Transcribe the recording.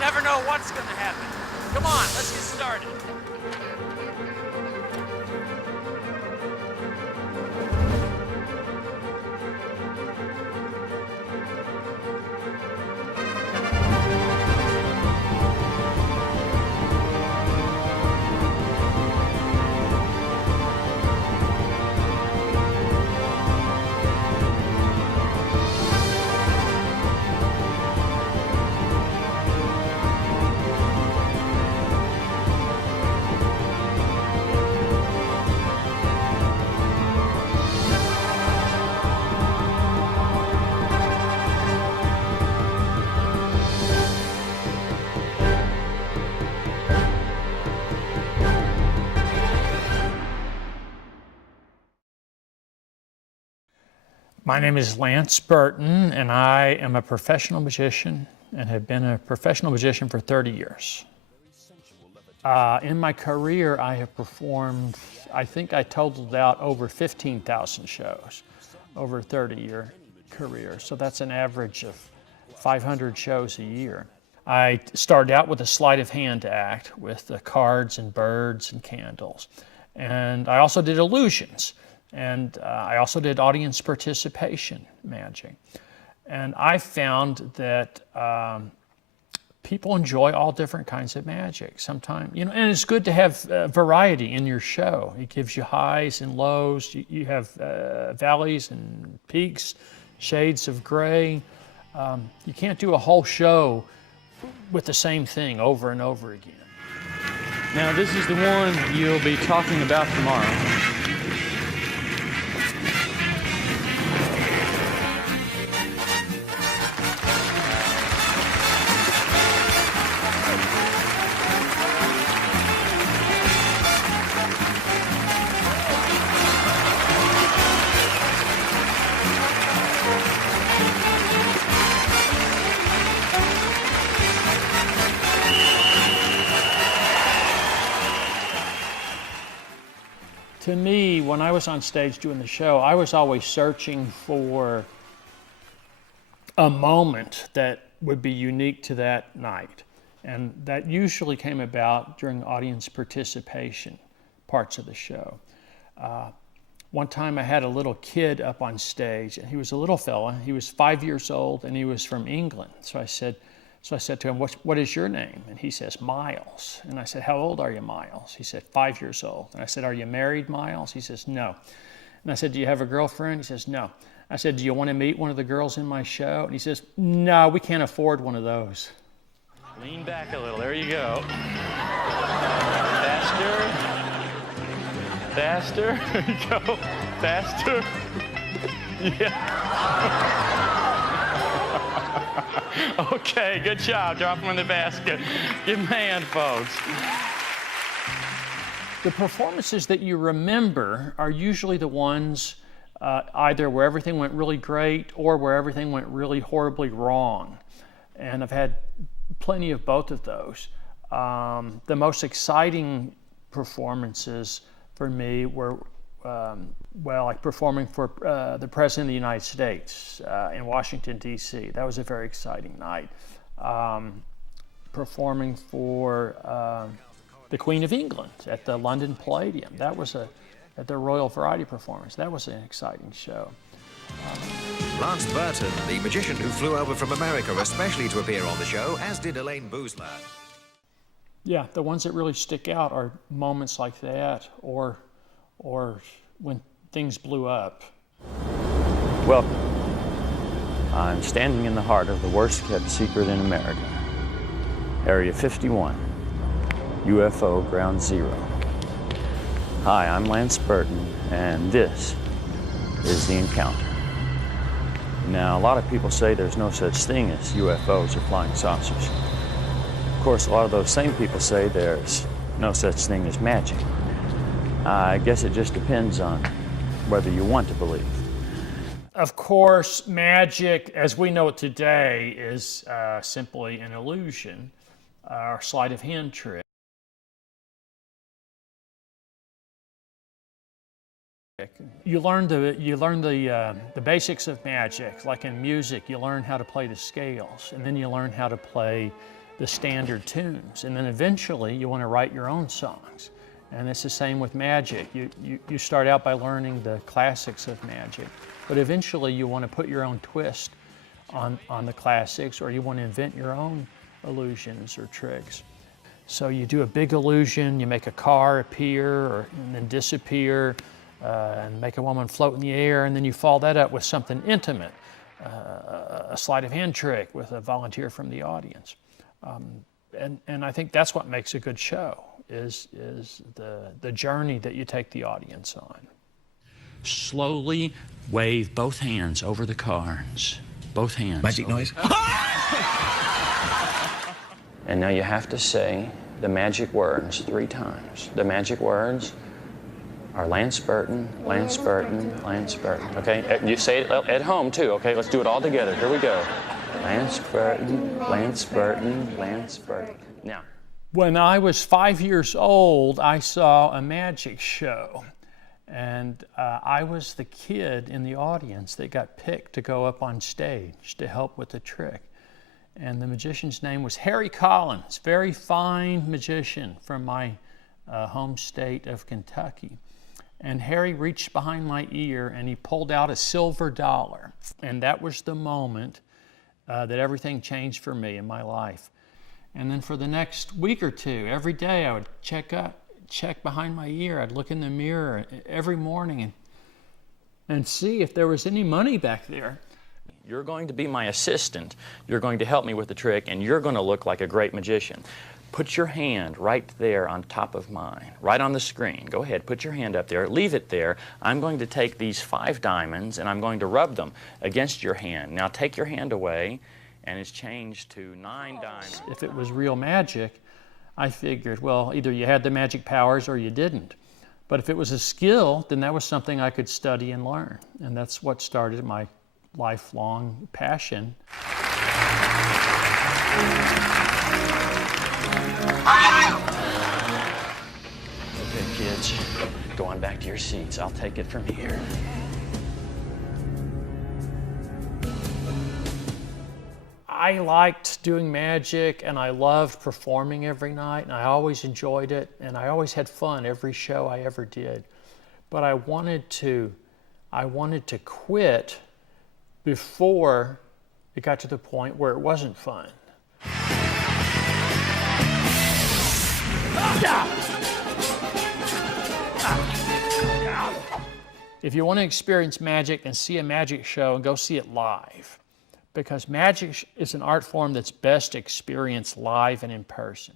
never know what's going to happen. Come on, let's get started. My name is Lance Burton, and I am a professional magician and have been a professional magician for 30 years. In my career, I have performed, I think I totaled out over 15,000 shows over a 30-year career. So that's an average of 500 shows a year. I started out with a sleight of hand act with the cards and birds and candles. And I also did illusions. And I also did audience participation magic. And I found that people enjoy all different kinds of magic. Sometimes, and it's good to have variety in your show. It gives you highs and lows. You have valleys and peaks, shades of gray. You can't do a whole show with the same thing over and over again. Now, this is the one you'll be talking about tomorrow. To me, when I was on stage doing the show, I was always searching for a moment that would be unique to that night. And that usually came about during audience participation parts of the show. One time I had a little kid up on stage, and he was a little fella. He was 5 years old, and he was from England. So I said to him, what is your name? And he says, Miles. And I said, how old are you, Miles? He said, 5 years old. And I said, are you married, Miles? He says, no. And I said, do you have a girlfriend? He says, no. I said, do you want to meet one of the girls in my show? And he says, no, we can't afford one of those. Lean back a little. There you go. Faster. Faster. There you go. Faster. Yeah. Okay, good job. Drop them in the basket. Give them a hand, folks. The performances that you remember are usually the ones either where everything went really great or where everything went really horribly wrong. And I've had plenty of both of those. The most exciting performances for me were like performing for the President of the United States in Washington, D.C. That was a very exciting night. Performing for the Queen of England at the London Palladium. That was at the Royal Variety Performance. That was an exciting show. Lance Burton, the magician who flew over from America especially to appear on the show, as did Elaine Boozler. Yeah, the ones that really stick out are moments like that or when things blew up. Welcome. I'm standing in the heart of the worst kept secret in America. Area 51, UFO Ground Zero. Hi, I'm Lance Burton, and this is The Encounter. Now, a lot of people say there's no such thing as UFOs or flying saucers. Of course, a lot of those same people say there's no such thing as magic. I guess it just depends on whether you want to believe. Of course, magic, as we know it today, is simply an illusion or sleight of hand trick. You learn the basics of magic, like in music. You learn how to play the scales, and then you learn how to play the standard tunes. And then eventually you want to write your own songs. And it's the same with magic. You start out by learning the classics of magic, but eventually you want to put your own twist on the classics, or you want to invent your own illusions or tricks. So you do a big illusion, you make a car appear and then disappear, and make a woman float in the air, and then you follow that up with something intimate, a sleight of hand trick with a volunteer from the audience. And I think that's what makes a good show, is the journey that you take the audience on. Slowly wave both hands over the cards. Both hands. Magic noise. And now you have to say the magic words 3 times. The magic words are Lance Burton, Lance Burton, Lance Burton. Okay, you say it at home too. Okay, let's do it all together. Here we go. Lance Burton, Lance Burton, Lance Burton. Now. When I was 5 years old, I saw a magic show. And I was the kid in the audience that got picked to go up on stage to help with the trick. And the magician's name was Harry Collins, very fine magician from my home state of Kentucky. And Harry reached behind my ear and he pulled out a silver dollar. And that was the moment that everything changed for me in my life. And then for the next week or two, every day I would check behind my ear. I'd look in the mirror every morning and see if there was any money back there. You're going to be my assistant. You're going to help me with the trick, and you're going to look like a great magician. Put your hand right there on top of mine, right on the screen. Go ahead, put your hand up there. Leave it there. I'm going to take these 5 diamonds, and I'm going to rub them against your hand. Now take your hand away, and it's changed to 9 diamonds. If it was real magic, I figured, well, either you had the magic powers or you didn't. But if it was a skill, then that was something I could study and learn. And that's what started my lifelong passion. Okay, kids, go on back to your seats. I'll take it from here. I liked doing magic and I loved performing every night, and I always enjoyed it, and I always had fun every show I ever did. But I wanted to quit before it got to the point where it wasn't fun. If you want to experience magic, and see a magic show, and go see it live. Because magic is an art form that's best experienced live and in person.